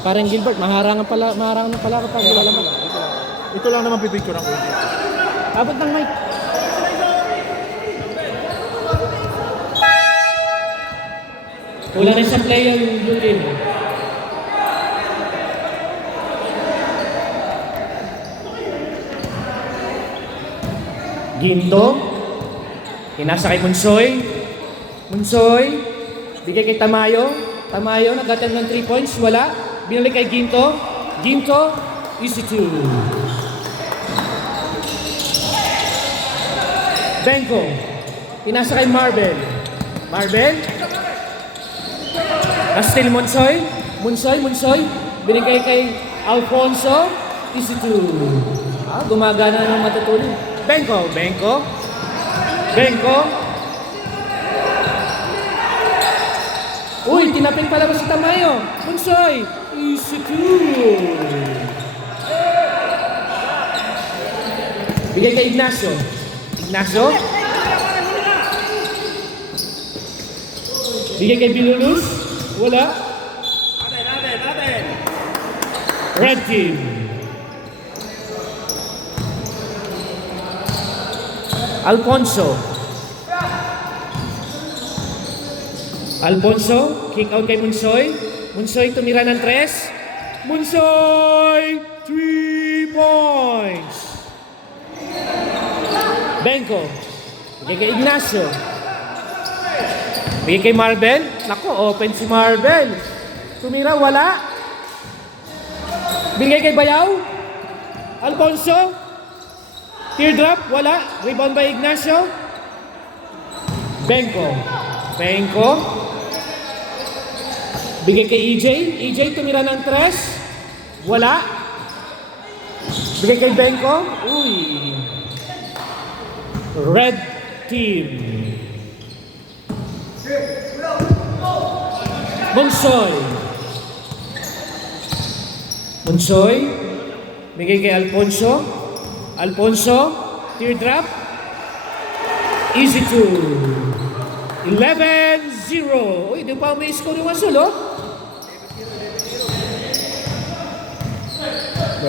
Parang Gilbert, maharangan na pala kapag wala naman. Ito lang naman pipicture ako. Abot ng mic. Wala rin sa player yung blue team. Ginto. Hinasa kay Munsoy. Munsoy. Bigay kay Tamayo. Tamayo, nag-attempt ng 3 points. Wala. Binalik kay Ginto. Ginto. Easy 2. Benko. Hinasa kay Marvel. Marvel. Na-steal Munsoy. Munsoy. Binigay kay Alfonso. Easy 2. Gumagana ng matutuloy. Benko. Uy, tinapin pala ba si Tamayo? Munsoy. Easy 2. Bigay kay Ignacio. Bigay kay Bilulus. Wala. Red team. Alfonso, kick out kay Munsoy. Munsoy tumira ng 3. Munsoy, 3 points. Benko, bigay kay Ignacio. Bigay kay Marvel. Nako, open si Marvel. Tumira, wala. Bigay kay Bayaw. Alfonso. Teardrop, wala. Rebound by Ignacio. Benko. Bigay kay EJ tumira ng 3. Wala. Bigay kay Benko. Uy. Red team. Munsoy. Bigay kay Alfonso. Teardrop. Easy 2. 11-0. Uy, di pa may score yung Azul, oh.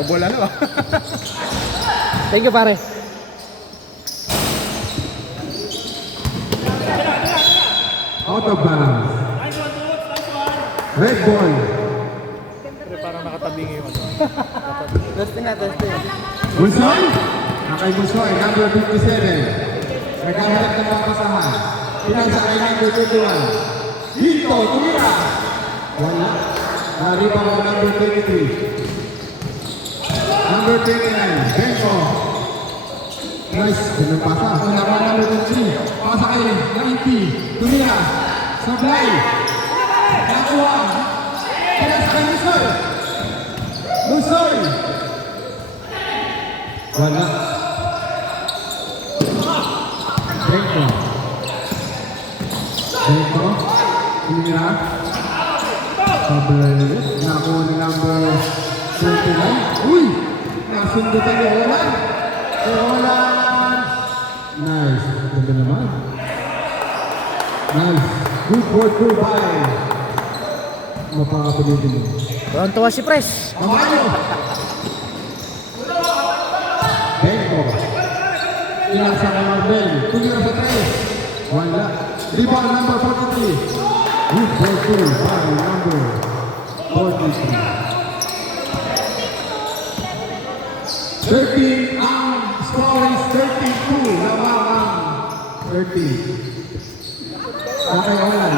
Bola na ba? Thank you, pare. Out of bounds. Red ball. Parang nakatabingi yung ano. Testing. Munsoy. Nakay Munsoy, number 57. Nagkaharap ng mga pasahan. Pinasa kay number 21. Ginto, tumira. Wala. Nariba ko number 23. Number 29, Benko. Nice. Ganun pasa. Wala ka number 23. Pasa kay 90. Tumira. Sablay. Nakuha. Pinasa kay Munsoy. Wala. Benko. Tumira. Sablay. Nakuha ni number 29. Uy! Nasundutan ni Olan. Nice. Ganda naman. Nice. Good work, good bye. Mapakapagigil mo. Tuwa si Pres. Kamayo! Benko. Ilang sa Marvel. Tumira sa 3. Wala. Rebound number 43. Good work, good bye. Number 43. 13 ang score is 32. Lamang 30. Okay, Olan.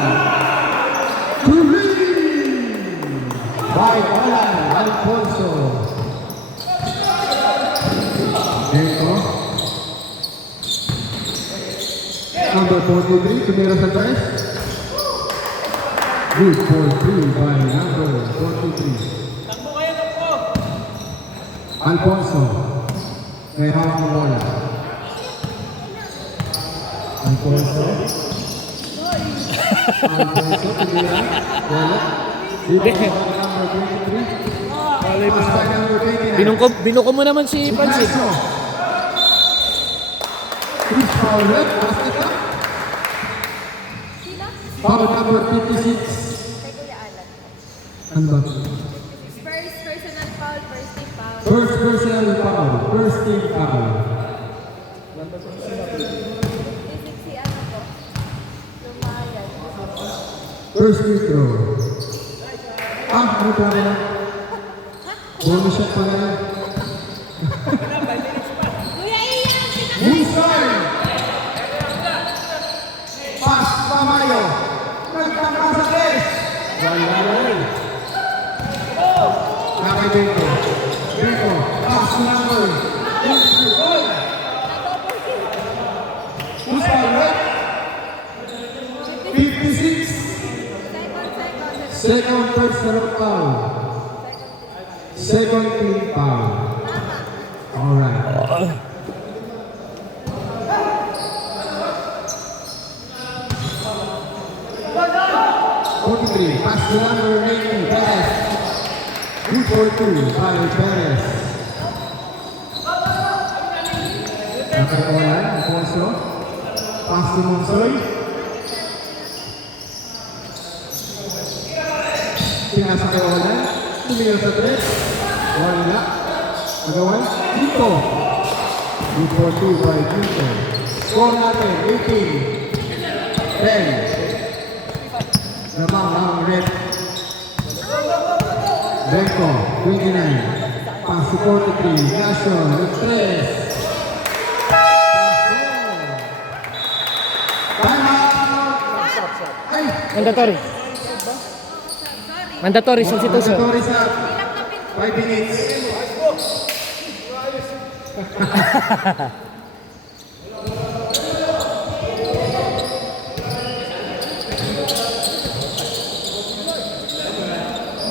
By Olan Alfonso. Benko. Number 43, tumira sa 3. Good for 3 by number 43. Alfonso. May hawak mo bola. Alfonso, tumira. Bola. Number 23. Pasta number 29. Binuko mo naman si Francis. Chris Paulette, basket up. Foul number 56. Kay Kuya Alan. Ano ba? First personal foul, first team foul. First personal foul. First team foul. Is it si ano po? Lumayan. First free throw. Ano pa rin? Bonus shot pa rin. Kuya Ian! Minsan! Pass pa Mario. Nagkakasakit. Wala rin. Nakay Bento. Bento. Pass number. Who's foul, right? 56. Second personal foul. Second team foul. Alright. Pass to number 90, Perez. 2-4-2 by Perez. Nakakawalan, Alfonso. Pass to Monsoy. Pinasa kay Olan. Tumiyo sa tres. Wala. Agawan. Quinto. 2-4-2 by Quinto. Score natin, 18. 10. Namang ang red. Beko, 29. Pass to 43. Gasol, 3. Time out! Ay! Mandatory. Mandatory substitution. Mandatory sa 5 minutes.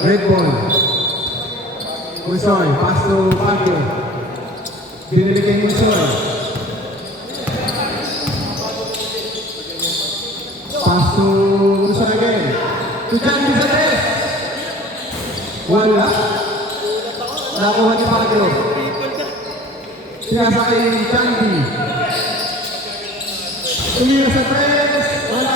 Red ball. Musoy, pass to Pagyo. Binili kay Musoy. Pass to Musoy again. To Jandy sa tres. Wala. Nakuha ni Pagyo. Sinasa kay Jandy. Tumira sa tres. Wala.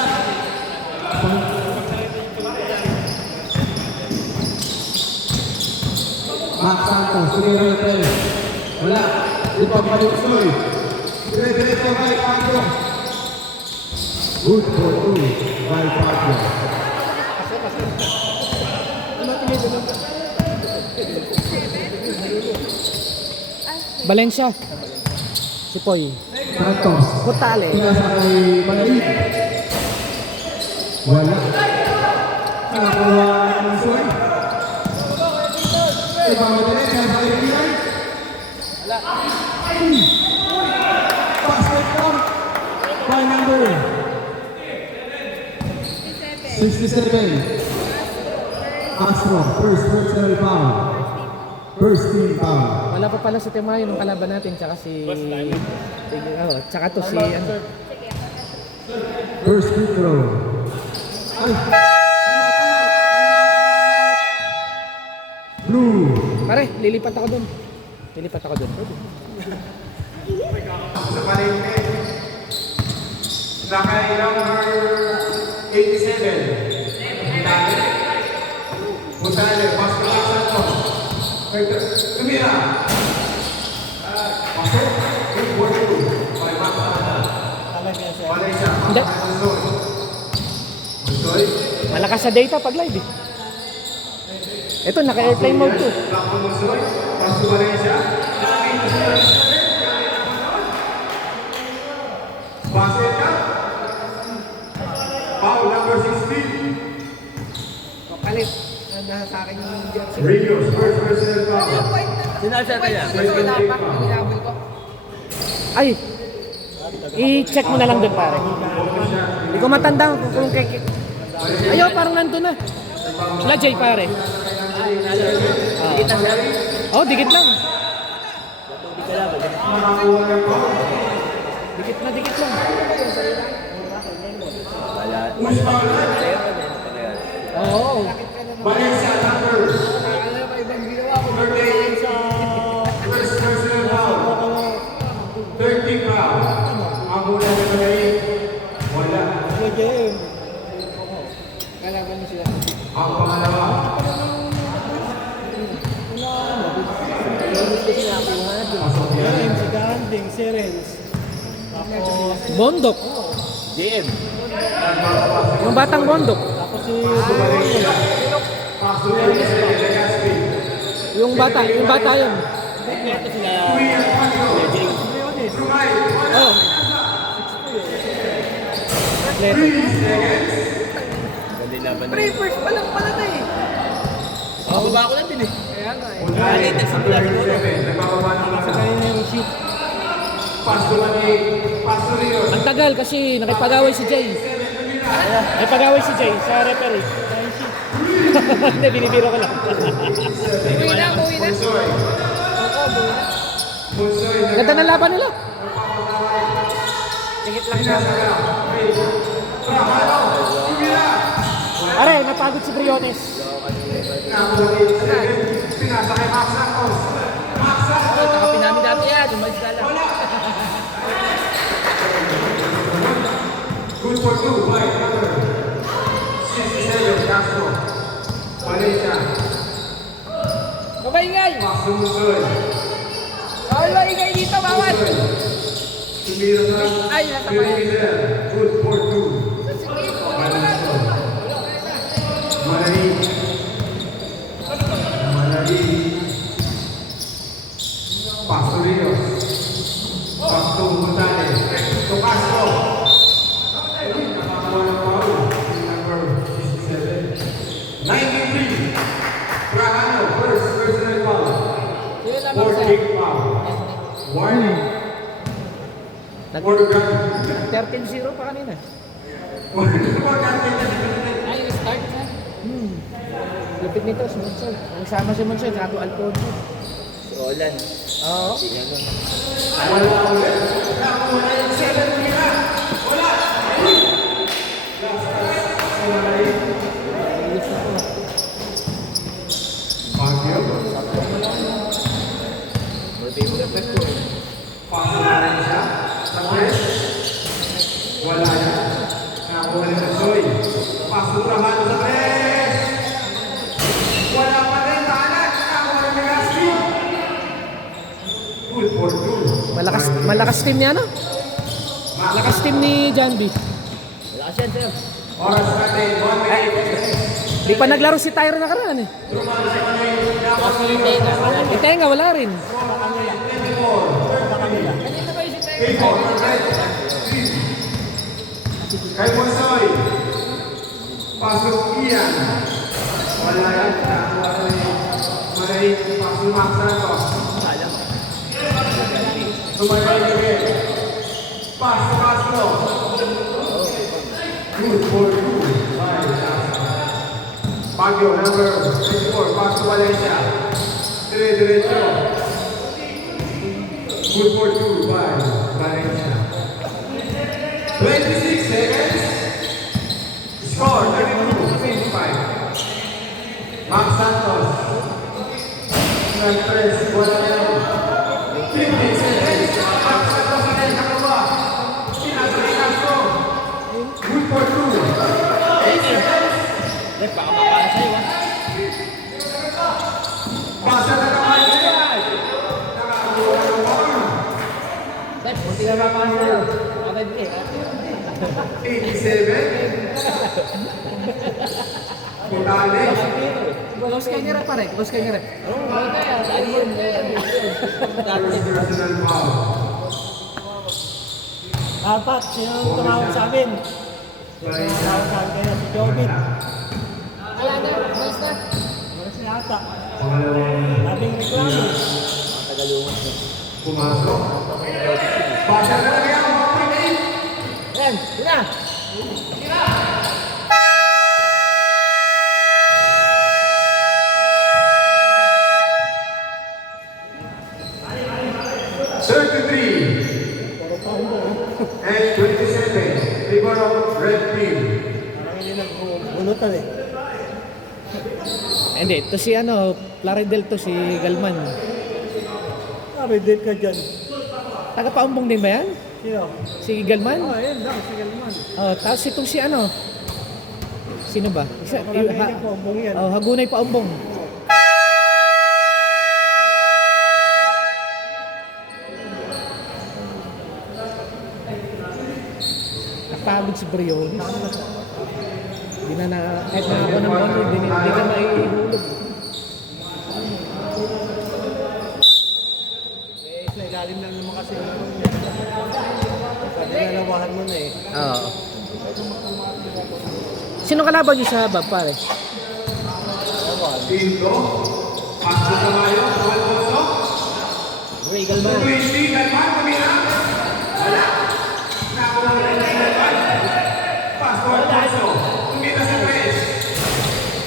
Max Santos, tumira na tres. Wala. Ito pa rin Musoy. Dire-diretso kay Pagyo. Good for 2 by Pagyo. Valencia. Si Poy. Santos. Putale. Pinasa kay Maliit. Wala. Nakakuha ng Musoy. Ibang direct, pinasa kay Pilay. Wala. Basket count. By number 67. Astro, first personal foul. First team foul. Wala pa pala si Temayo nung kalaban natin, tsaka si... tsaka to si... Ano. First free throw. Ay! Blue. Pare, lilipat ako dun. Lilipat ako dun. Sa palengke, nakay number 87. Putale, Pastor Santos. Tumira. Pasok. Good for 2. By Max Santos. Valencia. Hindi. Monsoy. Monsoy. Malakas sa data pag live eh. Ito, naka-airplane mode to. Black Monsoy. Pastor Valencia. Basket ka. Foul number 16. Kapalit. Nasa akin yung jersey. Rios, first personal foul. Sinasya kaya? Wala pa. Hinabol ko. Ay! I-check mo na lang dun pare. Hindi ko matanda kung kay... Ayaw, parang nandun na. Sila Jay pare. Oh, dikit lang. Dikit lang. Oo. Valencia number 38. First personal foul. 30 foul. Ang una na nagay. Wala. sila. Ang pangalawa. Si Ganding, si Renz. Tapos, Bondok. JM. Yung batang Bondok. Tapos si Yung bata yun. Ito sila. Oh. Leto. Pre, first pa lang pala na eh. Baba ko lang din eh. Kaya nga eh. Latest ang vlog ko. Nagbababa ng Sa kanina yung shoot. Pastorios. Ang tagal kasi nakipag-away si Jay. Nakipag-away si Jay sa referee. Hindi, binibiro ko lang. Uwi na. Punsoy. Oo, buwi na. Punsoy. Ganda ng laban nila. Tingit lang na. Are, napagod si Briones. Sinasakay Max Santos. Kakapin namin dati yan. Umalis ka lang. Good for two by number 67 Castro. Valencia. Kabaingay! Max Punsoy. Bawal maingay dito, bawal! Tumira na. Ay, nasa bayan. Good for two. Sige, kunin mo lang. Malay. Pastorios. Pastong Gonzales. Tocasco. Nakakuha ng foul. Number 67. 93. Trajano. First personal foul. Sino naman Fourth sir? kick foul. Warning. For the ground. 13-0 pa kanina. Ay, start na. Lupit nito si Monsoy. Ang sama si Monsoy, Kato Alfonso. Roland. Oo. Baguio. Pasok na rin siya sa press. Wala yan. Nakuha ni Monsoy. Pasok naman sa press. Wala pa rin. Talat. Nakuha ni Legaspi. Good for two. Malakas team niya, no? Malakas team ni John B. Wala siya, sir. Oras natin. 1 minute. Di pa naglaro si Tyro nakaraan eh. Itenga, wala rin. Kay Monsoy. Pasok Ian. Wala yan. Nakuha ni Malay. Pasok Max Santos. Sumaray again. Pasok Castro. Good for two. Baguio, number 24. Pasok Valencia. Dire-diretso. Good for two by Valencia. 26 seconds. Score 32-55. Max Santos. Nag-press. Wala yan. 15 seconds. Max Santos na rin. Nakaba. Sinasali Castro. Good for two. 8 seconds. Baka mapala sa'yo, ah. Pasa na naman yan. Nakakuha ng ball. Buti na mapasa sa'yo. Okay, di eh. 87. Morales. Close kay nira pare, close kay nira. First personal foul. Dapat, sino ang tumawag sa amin? Tumawag sa amin kaya si Jobin. Wala na, umalis na. Wala siya ata. Pangalawang Labing reklamo. pumasok. Pasa na lang yan. 1.8. Ayan, yun na. And 27, favor of red team. Parang hindi nag-bunutan eh. Hindi, to si Plaridel to si Galman. Sabi, date ka dyan. Taga-paumbong din ba yan? Sino? Si Galman? Oh, ayun lang, si Galman. Oh, tapos itong si Sino ba? Isa, Maraming po, umbong yan. oh, Hagunay pa umbong. Napagod si Briones. Hindi na kahit na ako ng ano, hindi ka maihulog. Sa ilalim lang naman kasi. Nilalawahan mo na eh. Oo. Sino kalaban niyo sa bab, pare? Dito. Paso Tamayo. Alfonso. Regal man. 20. Galman. Tumira. Wala. Nakuha na rin kay Galman. Paso Alfonso. Tumira sa press.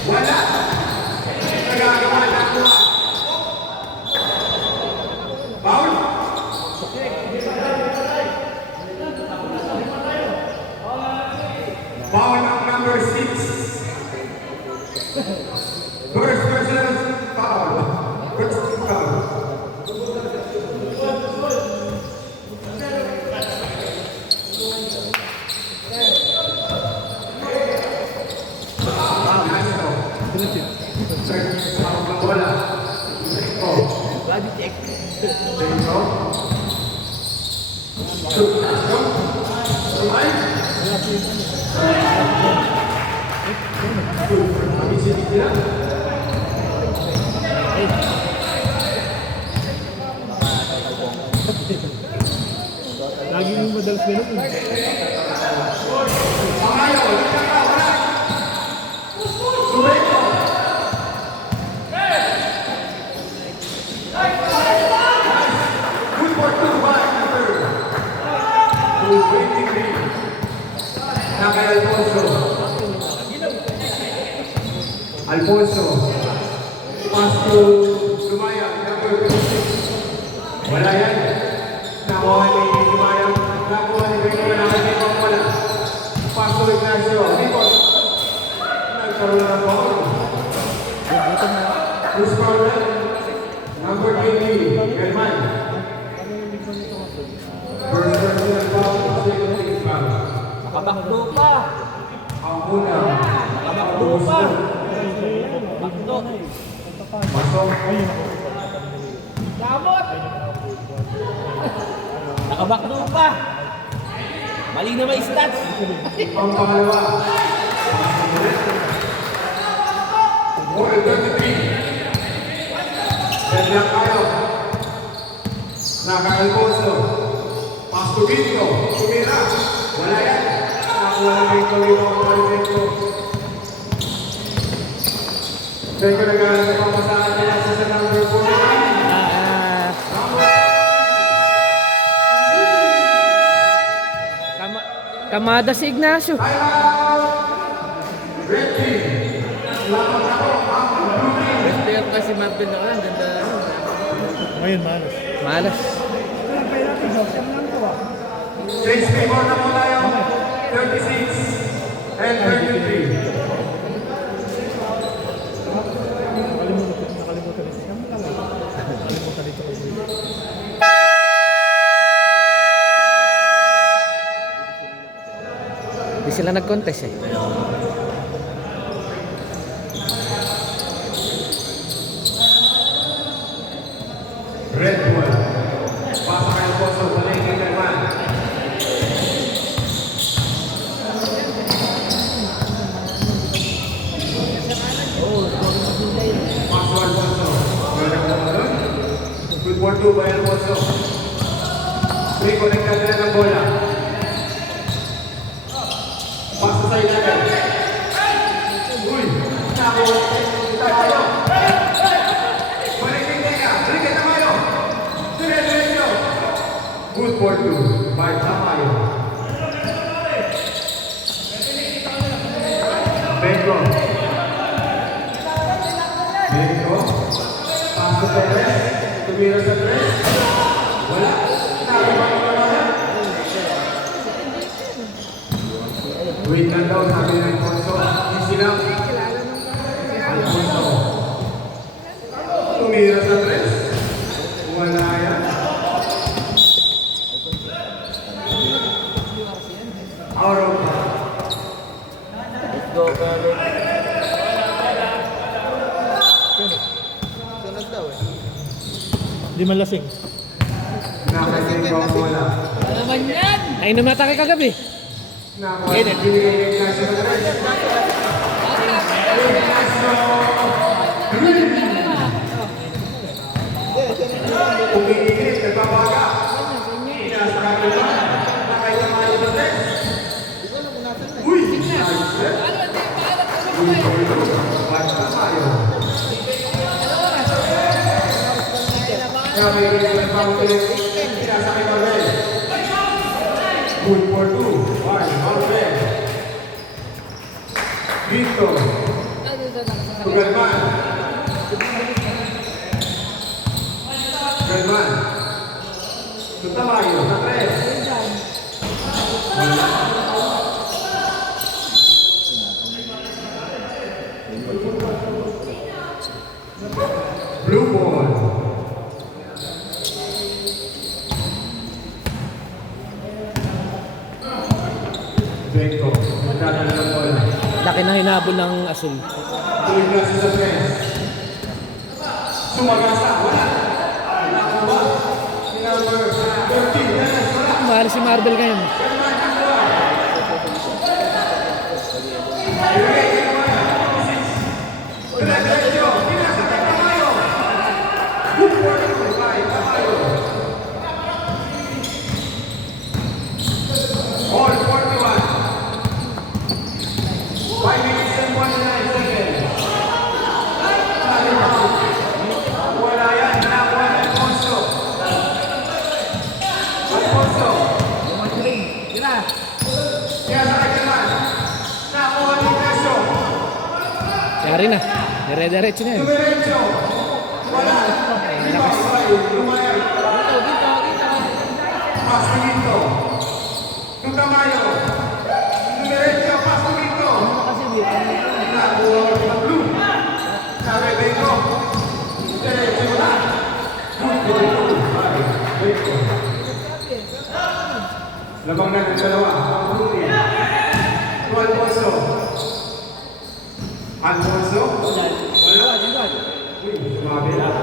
Wala. Nagagawa na kuha. Foul. Foul ng number 6. First personal foul. First foul. Bola. Body check. Lagi yung madalas ganun. Good for 2 by number 23. Nakay Alfonso. Alfonso. Pass to Lumaya, number 26. Wala yan. Nakuha ni Lumaya. Nakuha ni Benjamin. Nakakita ko wala. Pass to Ignacio. Nikos. Nagkaroon ng ball. Who's foul na? Number 20. German. First personal foul. Second foul. Nakabakdo pa. Ang una. Nakabakdo pa. Bakdo. Pasok. Damot. Nakabakdo pa. Mali na may stats. Ang pangalawa. Goal 33. Sedyak kayo. Naka Alfonso. Pas to Vito. Tumira. Wala yan. Nakuha na Vito. Vito. Vito nagkaroon na pamasahan nila sa number 4. Kamada si Ignacio. Red team. Laban ako ang blue team. Kaya kasi Martin na lang. Ganda. Ngayon, malas. Malas. Change favor na po tayo. 36 and 33. Nakalimutan ito. Nakalimutan ito. Hindi sila nag-contest eh. Red Bull. Pasa kay Alfonso. Balik kay German. Paso Alfonso. Good ball 2 by Alfonso. Reconnect na ng bola. Paso sa ilalim. Uy! Nakuha. Tayo. Balik kay Teka. Balik kay Tamayo. Diretso. Good for 2 by Tamayo. Benko. Benko. Paso Perez. Tumira sa Perez. Wala. Nakuha ko naman. Wait lang daw, sabi ng Alfonso. Hindi sila. Alfonso. Tumira sa tres. Wala yan. Out of time. Let's go. Hindi man lasing. Nakasing ko ang bola. Nainom na tayo kagabi. Binigay kay Ignacio Rodriguez. Umiinit, nagbabaga. Inasabi ba? Nakaitamay ba din? Uy! Uy, basta tayo. Kaya may nagpapagaling. Pinasakay mo rin. Good for two. One, out there. Vito. Tugalman. Tugalman. Tutamayo. Na tres. Wala. Blue ball. Vito. Magdadala ng bola. Laki na hinabol ng asul. Tuloy na sa defense. Sumagasa. Wala. Nakuha. Number 13. Dennis. Wala. Mahal si Marvel ngayon. Diretso. Pinasakay Tamayo. Good for two. Bye. Tamayo. All 41. 5 minutes and 49 seconds. Wala yan. Nakuha ng Alfonso. Alfonso. Kaya sa kailangan. Nakuha ni Ignacio. Yari na. Dire-diretso na yun. Diretso. Wala. Lumayan. Pasiguito. Tutamayo. Diretso. Pasiguito. Nakuha ng Blue. Sabi Bengo. Diretso wala. Bengo. Labang na ng dalawa. Alfonso. Alfonso. Wala. Uy, sumabi lang.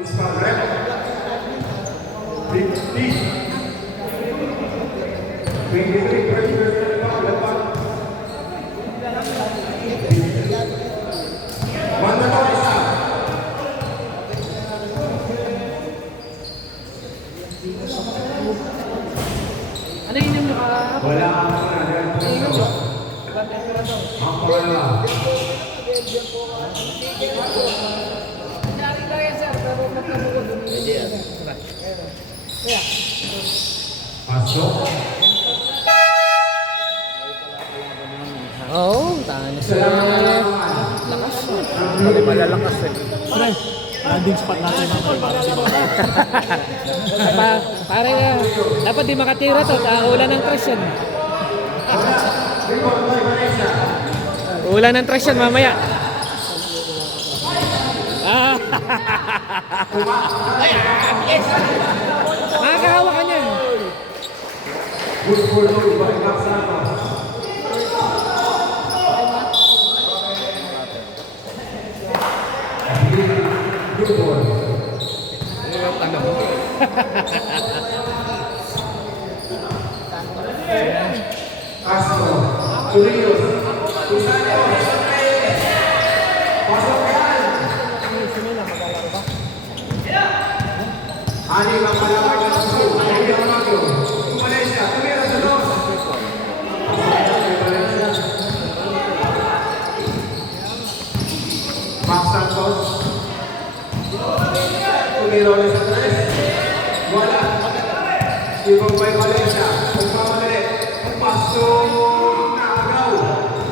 Usman Rep. 50. 23 pressures na dapat. Mandatory stop. Ano yun yung Wala ang Alfonso. Ang wala. Pasok. Oo, tahan na siya. Lakas. Hindi malalakas eh. Pre, landing spot natin para si Mama. Pare, dapat di makatira to. Ulan ng trash yan. Ulan ng trash yan mamaya. Ah. Makakahawa ka niyan. Good for two by Maxama. Good ball. Castro. Tulios. Susano. Pasok yan. Ani ang palawan ng Suso. Ay ang Magyo. Valencia. Tumira sa Los. Max Santos. Tumira ulit sa tres. Wala. Ibang by Valencia. Pagpamalit. Pasok. Nakagaw.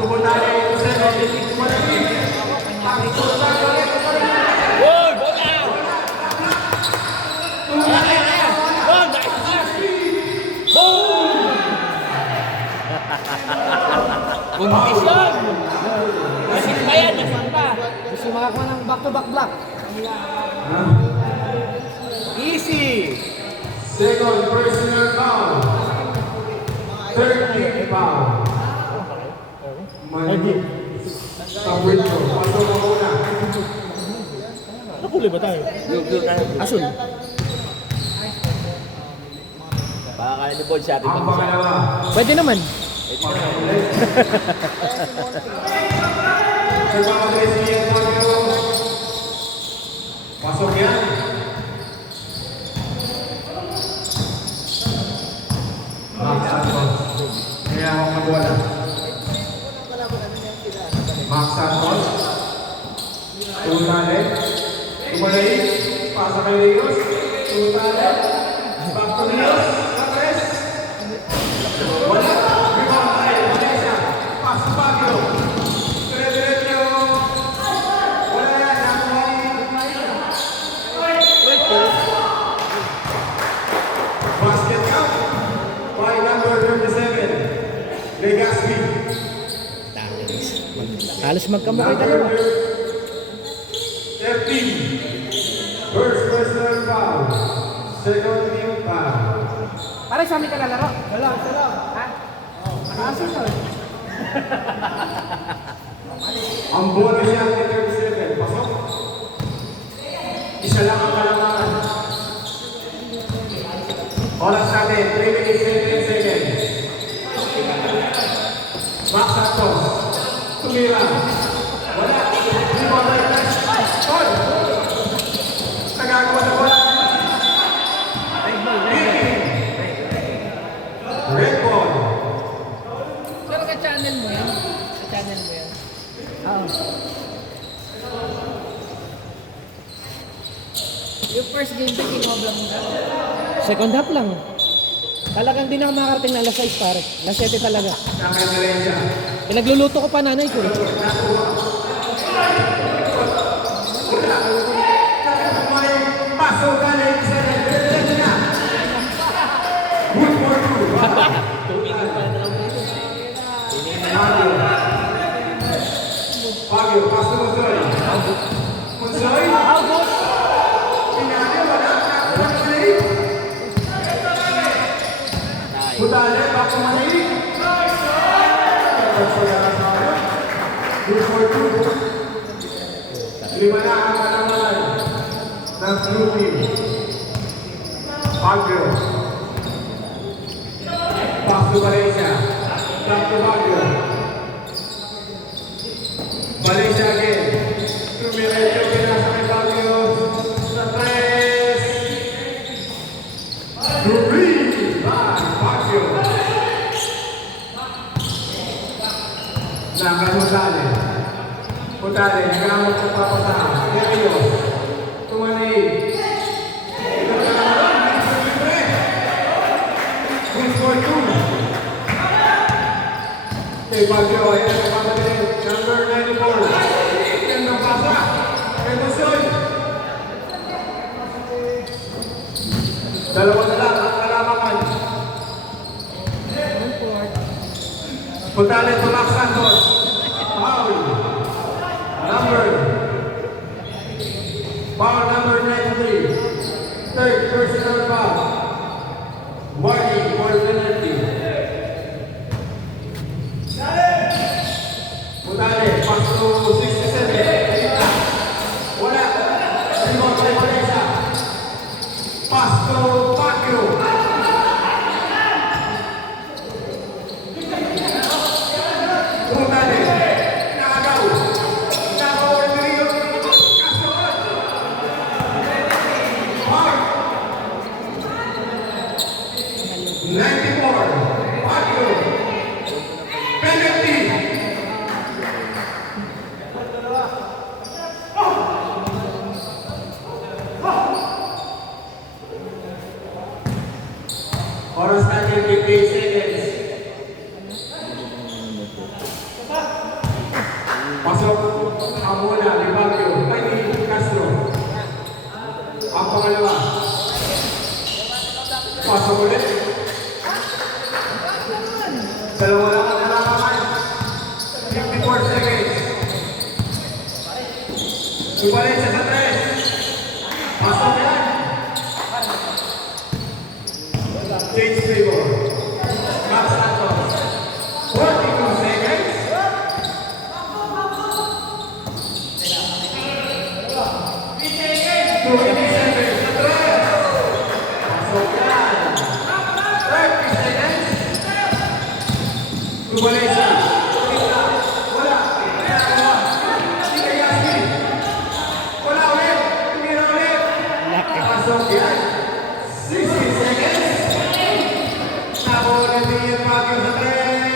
Tumunali ito sa Valencia. Pasok na ulit. Kondisyon! Asit pa yan, nasan pa? Gusto makakuha ng back-to-back block. Easy! Second personal foul. Sabuito. Pasok mo muna. Nakuli ba tayo? Asul. Baka kaya ni Paul siya. Ang pangalawa. Pwede naman. Sa mga Brazilian Pagyo. Pasok yan. Max Santos. Kaya ako magwala. Max Santos. Tutale. Tumalay. Pasa kay Rios. Tutale. Back to Rios. Patres. Wala. Rebound tayo. Valencia. Pass to Baguio. Dire-diretso. Wala yan. Basket count by number 37. Legaspi. Halos magkamukay dalawa. 13. First personal foul. Second team foul. Pare, sa amin ka lalaro. Wala. Ha? Naka-assist na. Ang bonus niya ni 37. Pasok. Isa lang ang kalamangan. Oras natin, 3 minutes, 17 seconds. Max Santos. Tumira. Wala. Rebound by Paul. Nagagawa na bola. Red ball. Pero ka-channel mo yan. Ka-channel mo yan. Yung first game ba, kinuha mo ka? Second half lang. Talagang di na ako makakarating na alas 6 pare. Alas 7 talaga. Nakamerencia. Pinagluluto ko pa nanay ko eh. May paso ka na yung isa na. Diretso na. Good for you. Baguio, paso Monsoy. Monsoy. Pinali, wala. Nakakulit. Butale, back to Manili. Good for you. Lima na ang kalaman ng blue team. Baguio. Pass to Valencia. Back to Baguio. Valencia again. Tumiretso pinasa kay Baguio. Sa tres. Three by Baguio. Nakahutali. Hutali, nagamot ng papasahan. Derios. Tumanay. Ito na naman. Good for two. Kay Baguio, ayan ang kapatid. Number 94. Yan ang pasa. Kay Monsoy. Dalawa na lang ang kalamangan. Hutali to Max Santos. Foul. Foul number 93. Third personal foul. Warning for penalty. Putale, pass to 67. Wala. Rebound kay Valencia. Pass to Baguio. Putale. Nakagaw. Nakagaw ulit ni Rio. Castro. Mark. 94. Baguio. Penalty. Oras natin 58 seconds. Pasok ang muna ni Baguio. Ay ni Castro. Ang pangalawa. Pasok ulit. Dalawa lang ang kalamangan. 54 seconds. Subalik sa tres. Pasok yan. Change favor. Max Santos. 42 seconds. Subalesa. Wala. Nakakuha. Si Kayasmin. Wala ulit. Tumira ulit. Pasok yan. 60 seconds. Nakuha na din yung Baguio sa 3.